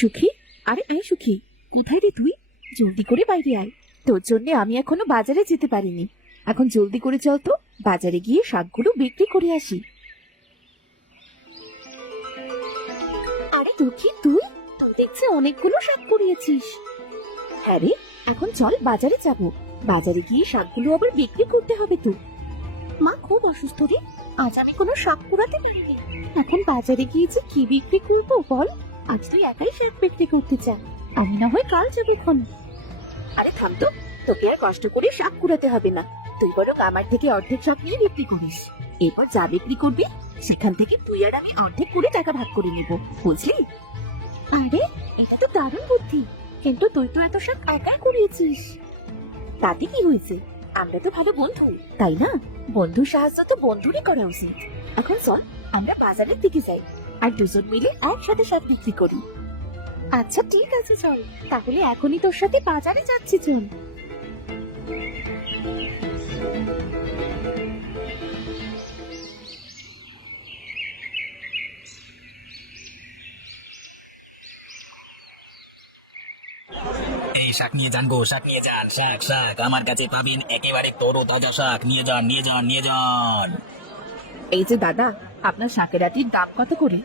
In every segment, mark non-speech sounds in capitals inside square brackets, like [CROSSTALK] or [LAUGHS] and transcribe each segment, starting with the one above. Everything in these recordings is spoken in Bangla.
সুখী? আরে এই সুখী। কোথায় রে তুই? জলদি করে বাইরে আয়। তোর জন্য আমি এখনও বাজারে যেতে পারিনি। এখন জলদি করে চল তো, বাজারে গিয়ে শাকগুলো বিক্রি করে আসি। আরে, দুঃখী তুই? তুই দেখছি অনেকগুলো শাক কুড়িয়েছিস হ্যাঁ রে, এখন চল বাজারে যাব। বাজারে গিয়ে শাকগুলো আবার বিক্রি করতে হবে তো। মা, খুব অসুস্থ রে। আজ আমি কোনো শাক কুড়াতে পারিনি। এখন বাজারে গিয়ে যে কি বিক্রি করব বল? আজ তুই একাই শাক বিক্রি করতে চান আমি না হয় কাল যাব এখন। আরে থাম তো, তোকে আর কষ্ট করে শাক কুড়াতে হবে না। তুই বরং আমার থেকে অর্ধেক শাক নিয়ে বিক্রি করিস। এরপর যা বিক্রি করবি, সেখান থেকে তুই আর আমি অর্ধেক করে টাকা ভাগ করে নিব, বুঝলি? আরে, এটা তো দারুণ বুদ্ধি। কিন্তু তুই তো এত শাক একাই কুড়িয়েছিস। তাতে কি হয়েছে? আমরা তো ভালো বন্ধু, তাই না? বন্ধুর সাহায্য তো বন্ধুরই করা উচিত। এখন চল আমরা বাজারের দিকে যাই। আর দুজন মিলে একসাথে সব বিক্রি করি। আচ্ছা ঠিক আছে চল। তাহলে এখনই তোর সাথে বাজারে যাচ্ছি চল। এই শাক নিয়ে যান গো শাক নিয়ে যান শাক শাক। আমার কাছে পাবেন একেবারে তরো তাজা শাক। নিয়ে যান নিয়ে যান নিয়ে যান। এই যে দাদা আপনার শাকের আটির দাম কত করে?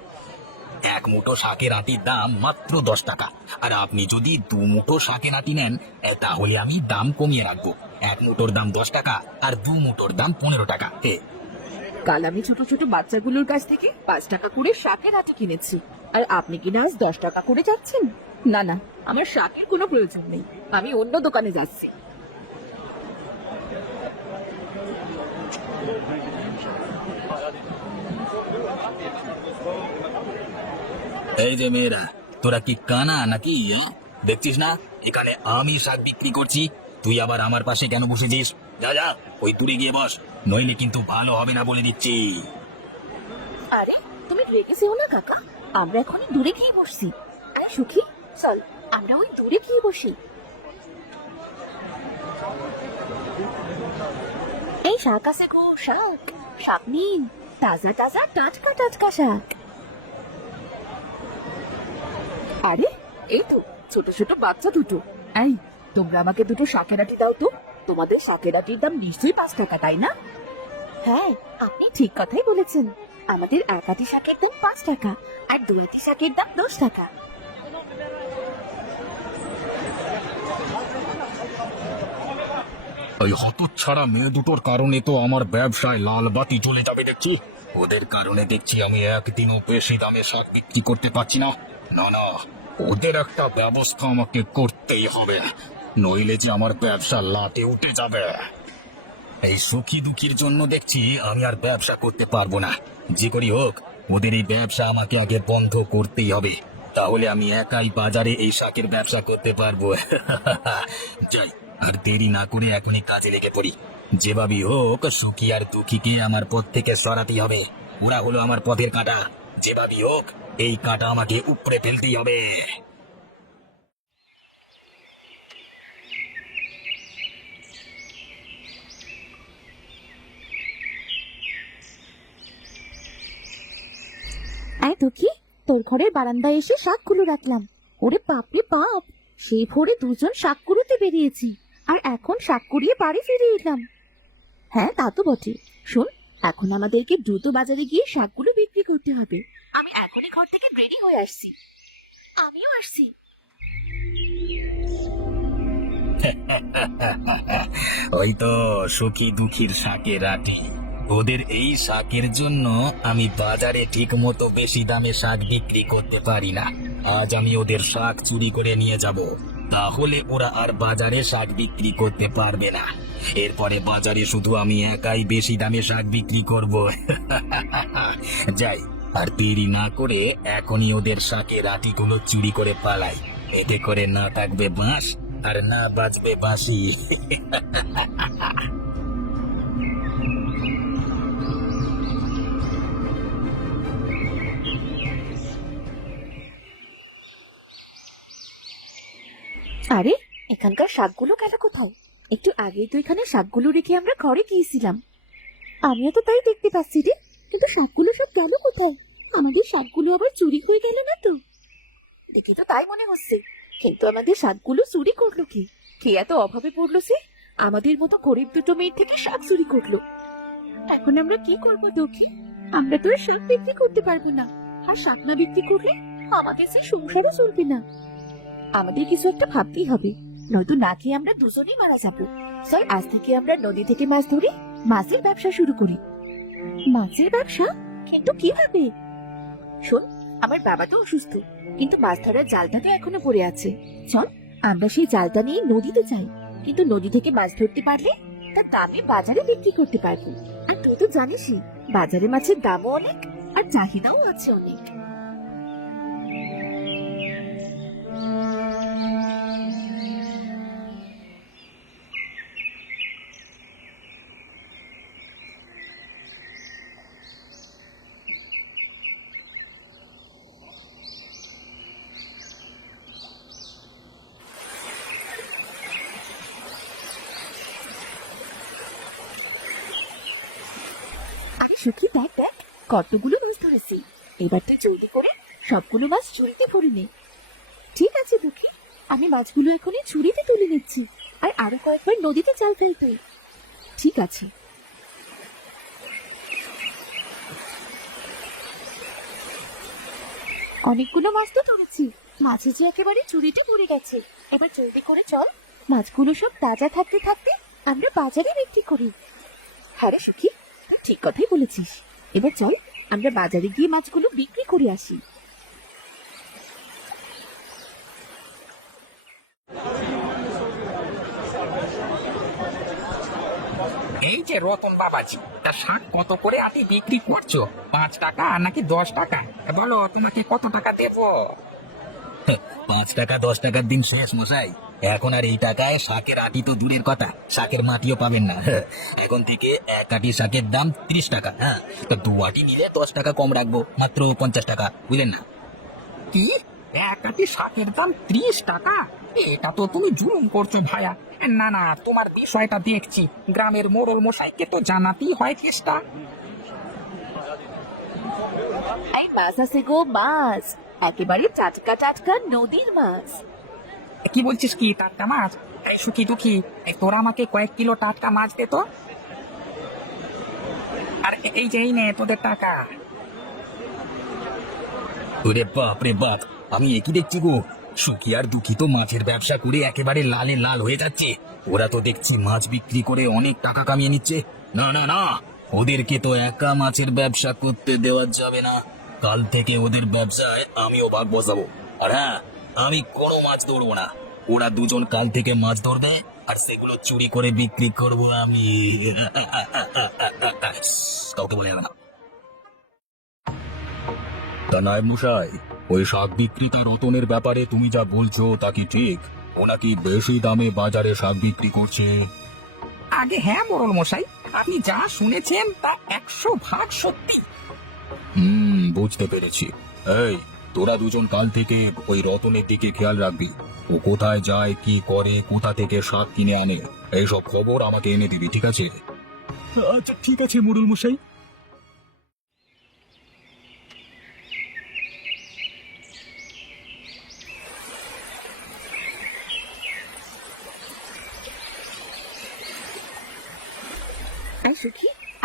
এক মুঠো শাকের আটির দাম মাত্র দশ টাকা। আর আপনি যদি দু মুঠো শাকের আটি নেন এ, তাহলে আমি দাম কমিয়ে রাখব। এক মুঠোর দাম দশ টাকা আর দু মুঠোর দাম পনেরো টাকা। হে। কাল আমি ছোট ছোট বাচ্চাগুলোর কাছ থেকে পাঁচ টাকা করে শাকের আটি কিনেছি। আর আপনি কিনা আজ দশ টাকা করে যাচ্ছেন? না না আমার শাকের কোনো প্রয়োজন নেই। আমি অন্য দোকানে যাচ্ছি। এই যে মেয়েরা, তোরা কি কানা নাকি? দেখছিস না? এখানে আমি শাক বিক্রি করছি, তুই আবার আমার পাশে কেন বসেছিস? যা যা, ওই দূরে গিয়ে বস, নইলে কিন্তু ভালো হবে না বলে দিচ্ছি। আরে, তুমি রেগে না, কাকা। আমরা এখন দূরে গিয়ে বসছি। আরে, সুখী, চল, আমরা ওই দূরে গিয়ে বসি। এই শাক আছে গো, শাক শাক নিন। তাজা তাজা টাটকা টাটকা শাক। আরে, এই তো, ছোট ছোট বাচ্চা দুটো। এই, তোমরা আমাকে দুটো শাকের আটি দাও তো। তোমাদের শাকের আটির দাম নিশ্চয়ই পাঁচ টাকা, তাই না? হ্যাঁ আপনি ঠিক কথাই বলেছেন। আমাদের এক আটি শাকের দাম পাঁচ টাকা, আর দু আটি শাকের দাম দশ টাকা। ওই হতচ্ছাড়া মেয়ে দুটোর কারণে তো আমার ব্যবসায় লাল বাতি চলে যাবে দেখছি। ওদের কারণে দেখছি আমি একদিনও বেশি দামে শাক বিক্রি করতে পারছি না। না না, ওদের একটা ব্যবস্থা আমাকে করতেই হবে। নইলে যে আমার ব্যবসা লাটে উঠে যাবে। এই সুখী দুঃখীর জন্য দেখছি আমি আর ব্যবসা করতে পারব না। যে করি হোক, ওদের এই ব্যবসা আমাকে আগে বন্ধ করতেই হবে। তাহলে আমি একাই বাজারে এই শাকের ব্যবসা করতে পারব। [LAUGHS] যাই, আর দেরি না করে এখনই কাজে লেগে পড়ি। যেভাবেই হোক, সুখী আর দুঃখীকে আমার পথ থেকে সরাতেই হবে। ওরা হলো আমার পথের কাঁটা। যেভাবেই হোক, এই কাঁটা আমাকে উপরে ফেলতেই হবে। দুঃখী। তোর ঘরের বারান্দায় এসে শাকগুলো রাখলাম। ওরে বাপরে বাপ! সেই ভোরে দুজন শাক কুড়োতে বেরিয়েছি, আর এখন শাক কুড়িয়ে বাড়ি ফিরে এলাম। হ্যাঁ তা তো বটে। শোন, এখন আমাদেরকে দ্রুত বাজারে গিয়ে শাকগুলো বিক্রি করতে হবে। আমি এখনই ঘর থেকে রেডি হয়ে আসছি। আমিও আসছি। [LAUGHS] ওই তো সুখী দুঃখীর শাকের আটি। ওদের এই শাকের জন্য আমি বাজারে ঠিক মতো বেশি দামে শাক বিক্রি করতে পারি না। আজ আমি ওদের শাক চুরি করে নিয়ে যাব। তাহলে ওরা আর বাজারে শাক বিক্রি করতে পারবে না। এরপরে বাজারে শুধু আমি একাই বেশি দামে শাক বিক্রি করব। [LAUGHS] যাই, আর দেরি না করে এখনই ওদের শাকের আটিগুলো চুরি করে পালাই। এতে করে না থাকবে বাঁশ আর না বাজবে বাঁশি। [LAUGHS] আরে, এখানকার শাকগুলো গেল কোথায়? একটু আগেই তো এখানে শাকগুলো রেখে আমরা ঘরে গিয়েছিলাম। আমিও তো তাই দেখতে পাচ্ছি রে, কিন্তু শাকগুলো সব গেল কোথায়? আমাদের শাকগুলো আবার চুরি হয়ে গেল না তো? দেখে তো তাই মনে হচ্ছে, কিন্তু আমাদের শাকগুলো চুরি করল কি? কে এত অভাবে পড়ল সে? আমাদের মতো গরিব দুটো মেয়ের থেকে শাক চুরি করল। এখন আমরা কি করব দুঃখী আমরা তো শাক বিক্রি করতে পারব না। আর শাক না বিক্রি করলে আমাদের সে সংসারও চলবে না। আমাদের কিছু একটা ভাবতেই হবে। নয়তো না খেয়ে আমরা দুজনেই মারা যাব। চল আজ থেকে আমরা নদী থেকে মাছ ধরি মাছের ব্যবসা শুরু করি। মাছের ব্যবসা? কিন্তু কীভাবে? শোন, আমার বাবা তো অসুস্থ, কিন্তু মাছ ধরার জালটা তো এখনও পড়ে আছে। চল, আমরা সেই জালটা নিয়ে নদীতে যাই। কিন্তু নদী থেকে মাছ ধরতে পারলে তার দামে বাজারে বিক্রি করতে পারব। আর তুই তো জানিসই, বাজারে মাছের দামও অনেক আর চাহিদাও আছে অনেক। সুখী দেখ দেখ, কতগুলো মাছ ধরেছি। এবার তুই জলদি করে সবগুলো মাছ ঝুড়িতে ভরে নে। ঠিক আছে, দুঃখী, আমি মাছগুলো এখনই ঝুড়িতে তুলে নিচ্ছি, আর আরও কয়েকবার নদীতে জাল ফেলতে। ঠিক আছে। অনেকগুলো মাছ তো ধরেছি, মাছে যে একেবারে চুরিতে ভরে গেছে। এবার জলদি করে চল, মাছগুলো সব তাজা থাকতে থাকতে আমরা বাজারে বিক্রি করি। হ্যাঁ সুখী ঠিক কথাই বলেছিস। এবার চল, আমরা বাজারে গিয়ে মাছগুলো বিক্রি করে আসি। এই যে রতন বাবাজি, তা শাক কত করে আটি বিক্রি করছ? পাঁচ টাকা নাকি দশ টাকা? বলো, তোমাকে কত টাকা দেবো? পাঁচ টাকা, দশ টাকার দিন শেষ মশাই। এখন আর এই টাকায় শাকের আটি তো দূরের কথা। শাকের মাটিও পাবেন না। [LAUGHS] এখন থেকে এক আটি শাকের দাম ত্রিশ টাকা হ্যাঁ? তো দু আটি নিলে দশ টাকা কম রাখব, মাত্র পঞ্চাশ টাকা, বুঝলেন না? কি? এক আটি শাকের দাম ত্রিশ টাকা? এটা তো তুমি জুলুম করছ ভাইয়া না না, তোমার বিষয়টা দেখছি। গ্রামের মোড়ল মশাইকে তো জানাতেই হয় চেষ্টা এই মাছ আছে গো, মাছ। একেবারে টাটকা টাটকা নদীর মাছ। কি বলছিস কি টাটকা মাছ? সুখী দুঃখী তোরা আমাকে কয়েক কিলো টাটকা মাছ দে তো। আর এই যে নে তোদের টাকা। ওরে বাপ রে বাপ, আমি একই দেখছি গো? সুখী আর দুঃখী তো মাছের ব্যবসা করে একেবারে লালে লাল হয়ে যাচ্ছে। ওরা তো দেখছি মাছ বিক্রি করে অনেক টাকা কামিয়ে নিচ্ছে। না না না, ওদেরকে তো একা মাছের ব্যবসা করতে দেওয়া যাবে না। কাল থেকে ওদের ব্যবসায় আমিও ভাগ বসাবো। আর হ্যাঁ আমি কোনো মাছ ধরবো না। ওরা দুজন কাল থেকে মাছ ধরবে আর সেগুলো চুরি করে বিক্রি করব আমি। কাউকে বলে না। তা নায়ব মশাই ওই শাক বিক্রেতা রতনের ব্যাপারে তুমি যা বলছো তা কি ঠিক? ও নাকি বেশি দামে বাজারে শাক বিক্রি করছে? আগে হ্যাঁ মোড়ল মশাই। আপনি যা শুনেছেন তা একশো ভাগ সত্যি। হুম বুঝতে পেরেছি। এই তোরা দুজন কাল থেকে ওই রতনের দিকে খেয়াল রাখবি। ও কোথায় যায়, কি করে, কোথা থেকে শাক কিনে আনে, এইসব খবর আমাকে এনে দিবি, ঠিক আছে? আচ্ছা ঠিক আছে, মুরুল মশাই।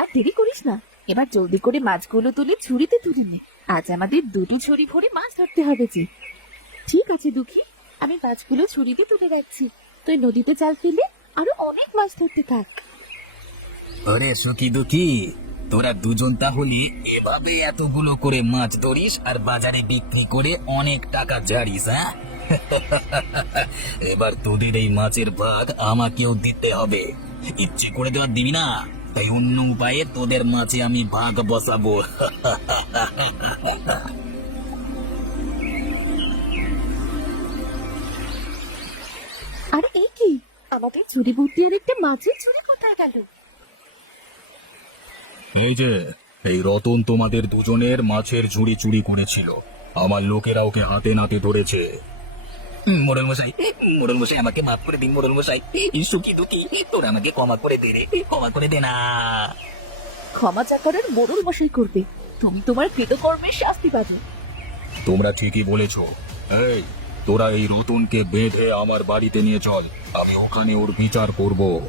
আর দেরি করিস না। এবার জলদি করে মাছগুলো তুলে ছুরিতে তুলে নে। আজ আমাদের দুটো ঝুড়ি ভরে মাছ ধরতে হবে যে ঠিক আছে, দুঃখী। আমি মাছগুলো ঝুড়িতে তুলে রাখছি। তুই নদীতে জাল ফেলে আরও অনেক মাছ ধরতে থাক। আরে সুখী দুঃখী, তোরা দুজন তাহলে এভাবে এতগুলো করে মাছ ধরিস আর বাজারে বিক্রি করে অনেক টাকা ঝাড়িস হ্যাঁ? [LAUGHS] এবার তোদের এই মাছের ভাগ আমাকেও দিতে হবে। ইচ্ছে করে দেওয়ার দিবি না? তাই অন্য উপায়ে তোদের মাঝে আমি ভাগ বসাবো। আর এই কি? আমাদের ঝুড়ি ভর্তি আর একটা মাছের ঝুড়ি কোথায় গেল? এই যে এই রতন তোমাদের দুজনের মাছের ঝুড়ি চুরি করেছিল। আমার লোকেরা ওকে হাতে নাতে ধরেছে। মোড়ল মশাই মোড়ল মশাই আমাকে মাফ করে দিন মোড়ল মশাই সুখী দুঃখী তোরা আমাকে ক্ষমা করে দে রে ক্ষমা করে দে না। ক্ষমা চাকরের মোড়ল মশাই করবে। তুমি তোমার কৃতকর্মের শাস্তি পাবে। তোমরা ঠিকই বলেছ। এই তোরা এই রতনকে বেঁধে আমার বাড়িতে নিয়ে চল। আমি ওখানে ওর বিচার করব।